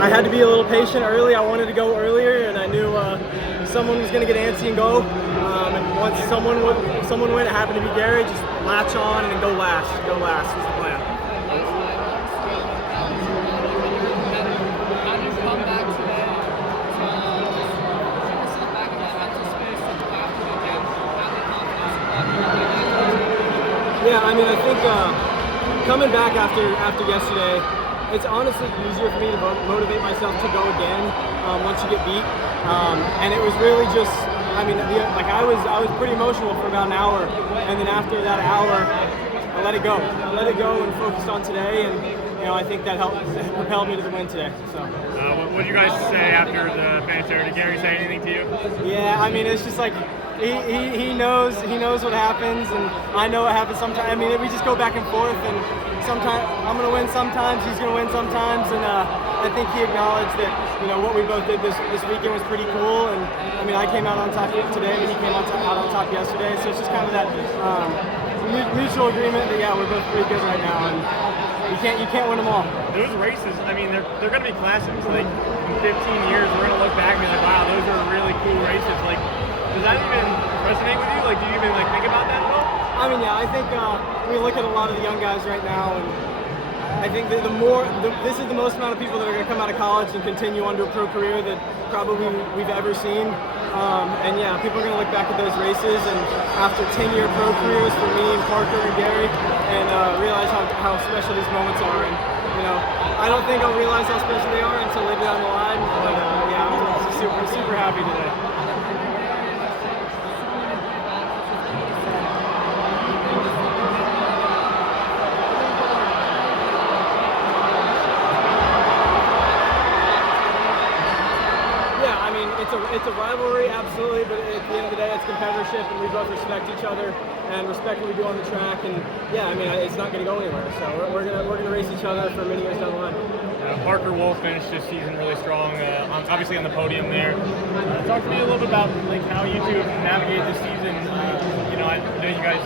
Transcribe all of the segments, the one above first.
I had to be a little patient early. I wanted to go earlier, and I knew someone was going to get antsy and go. And once someone went, it happened to be Gary. Just latch on and then go last. Go last was the plan. Yeah, I mean, I think coming back after yesterday, it's honestly easier for me to motivate myself to go again once you get beat. And it was really just, I mean, I was pretty emotional for about an hour, and then after that hour, I let it go. I let it go and focused on today, and I think that propelled me to the win today. So. What did you guys say after the finish there? Did Gary say anything to you? Yeah, I mean, it's just like. He knows what happens, and I know what happens sometimes. I mean, we just go back and forth, and sometimes I'm gonna win, sometimes he's gonna win, sometimes. And I think he acknowledged that what we both did this weekend was pretty cool. And I mean, I came out on top today, and he came out on top yesterday. So it's just kind of that mutual agreement that we're both pretty good right now, and you can't win them all. Those races, I mean, they're gonna be classics. Like in 15 years, we're gonna look back and be like, wow, those are really cool races. Like. Does that even resonate with you? Like, do you even think about that at all? I mean, yeah, I think we look at a lot of the young guys right now, and I think that this is the most amount of people that are going to come out of college and continue on to a pro career that probably we've ever seen. And yeah, people are going to look back at those races and after 10-year pro careers for me and Parker and Gary, and realize how special these moments are. And I don't think I'll realize how special they are until later down the line. But yeah, I'm super happy today. It's a rivalry, absolutely, but at the end of the day, it's competitorship, and we both respect each other and respect what we do on the track. And yeah, I mean, it's not going to go anywhere. So we're gonna race each other for many years down the line. Parker Wolf finished this season really strong, obviously on the podium there. Talk to me a little bit about how you two have navigated this season. I know you guys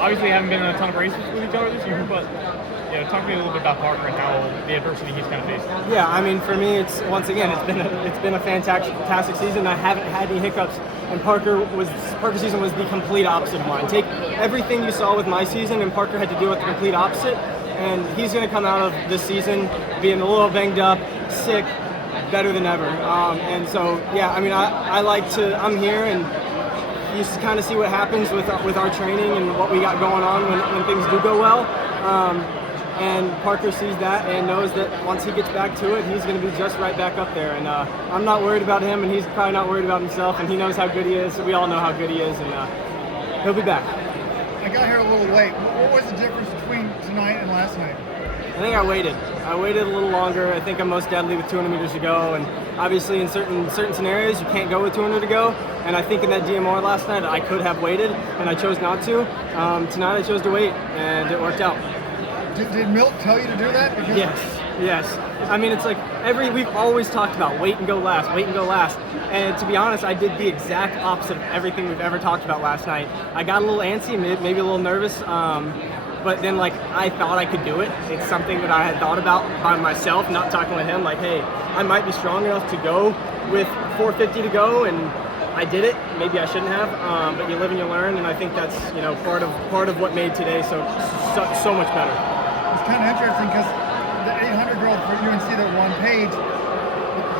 obviously haven't been in a ton of races with each other this year, but. Talk to me a little bit about Parker and how the adversity he's kind of faced. Yeah, I mean, for me, it's been a fantastic season. I haven't had any hiccups, and Parker's season was the complete opposite of mine. Take everything you saw with my season, and Parker had to deal with the complete opposite. And he's going to come out of this season being a little banged up, sick, better than ever. And so, yeah, I mean, I'm here and. You just kind of see what happens with our training and what we got going on when things do go well. And Parker sees that and knows that once he gets back to it, he's going to be just right back up there. And I'm not worried about him, and he's probably not worried about himself, and he knows how good he is. So we all know how good he is, and he'll be back. I got here a little late. What was the difference between tonight and last night? I think I waited a little longer. I think I'm most deadly with 200 meters to go, and obviously in certain scenarios you can't go with 200 to go. And I think in that DMR last night I could have waited, and I chose not to. Tonight I chose to wait, and it worked out. Did Milt tell you to do that? Because yes. I mean, it's like we've always talked about wait and go last. And to be honest, I did the exact opposite of everything we've ever talked about last night. I got a little antsy, maybe a little nervous. But then, I thought I could do it. It's something that I had thought about by myself, not talking with him. Like, hey, I might be strong enough to go with 450 to go, and I did it. Maybe I shouldn't have, but you live and you learn, and I think that's part of what made today so much better. It's kind of interesting because the 800 girl for UNC that won Paige,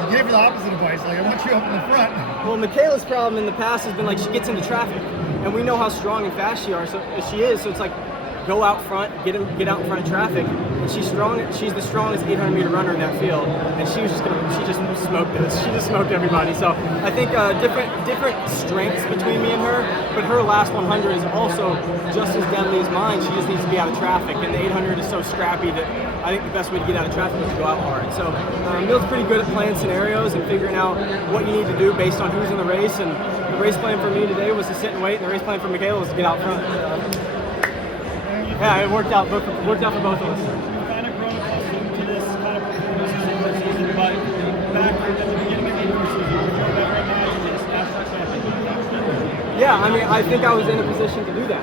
he gave her the opposite advice. Like, I want you up in the front. Well, Michaela's problem in the past has been she gets into traffic, and we know how strong and fast she is. So it's like. Go out front, get out in front of traffic. And she's strong. She's the strongest 800-meter runner in that field, and she just smoked this. She just smoked everybody. So I think different strengths between me and her, but her last 100 is also just as deadly as mine. She just needs to be out of traffic, and the 800 is so scrappy that I think the best way to get out of traffic is to go out hard. So Milt's pretty good at playing scenarios and figuring out what you need to do based on who's in the race. And the race plan for me today was to sit and wait, and the race plan for Michaela was to get out front. Yeah, it worked out for both of us. Kind of grown accustomed to this kind of performance season, but back at the beginning of the season, you feel that right now as this national champion. Yeah, I mean, I think I was in a position to do that.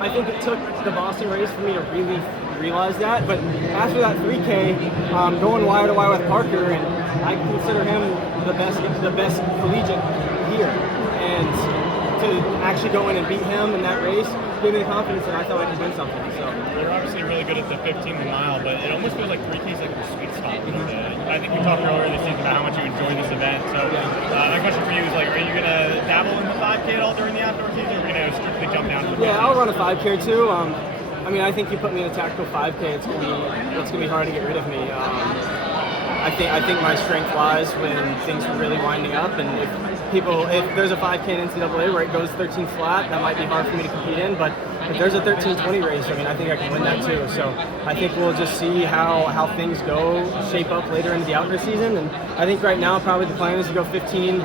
I think it took the Boston race for me to really realize that. But after that 3K, going wire to wire with Parker, and I consider him the best collegiate here. And to actually go in and beat him in that race gave me the confidence that I thought I could win something. So you're obviously really good at the 15 mile, but it almost feels like 3K is like the sweet spot. I think we talked earlier this season about how much you enjoy this event. So my question for you is like, are you gonna dabble in the 5K at all during the outdoor season, or are you gonna strictly jump down to the 15? Yeah, I'll run a 5K too. I mean, I think you put me in a tactical 5K, it's gonna be hard to get rid of me. I think my strength lies when things are really winding up, and if there's a 5K in NCAA where it goes 13 flat, that might be hard for me to compete in. But if there's a 13:20 race, I mean, I think I can win that too. So I think we'll just see how things go shape up later into the outdoor season. And I think right now probably the plan is to go 15,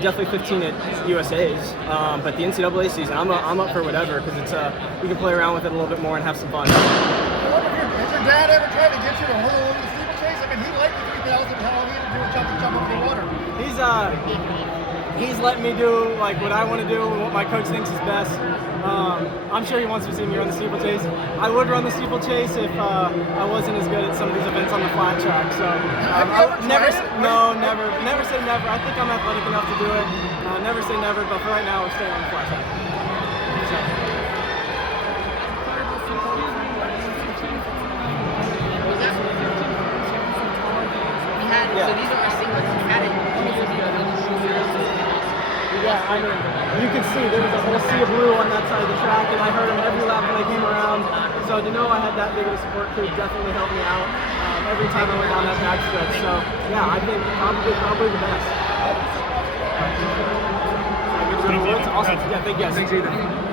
definitely 15 at USA's. But the NCAA season, I'm up for whatever, because it's we can play around with it a little bit more and have some fun. Has your dad ever tried to get you to hold over the steeplechase? I mean, he liked the 3,000. How long he had to do a jump over the water? He's letting me do like what I want to do and what my coach thinks is best. I'm sure he wants to see me run the steeplechase. I would run the steeplechase if I wasn't as good at some of these events on the flat track. So never say never. I think I'm athletic enough to do it. Never say never, but for right now, we're staying on the flat track. So these are our singlets. We had it. Yeah, I mean, you can see there was a whole sea of blue on that side of the track, and I heard him every lap when I came around. So to know I had that big of a support crew definitely helped me out every time I went down that back stretch. So yeah, I think probably the best. It's awesome. Yeah, thank you guys.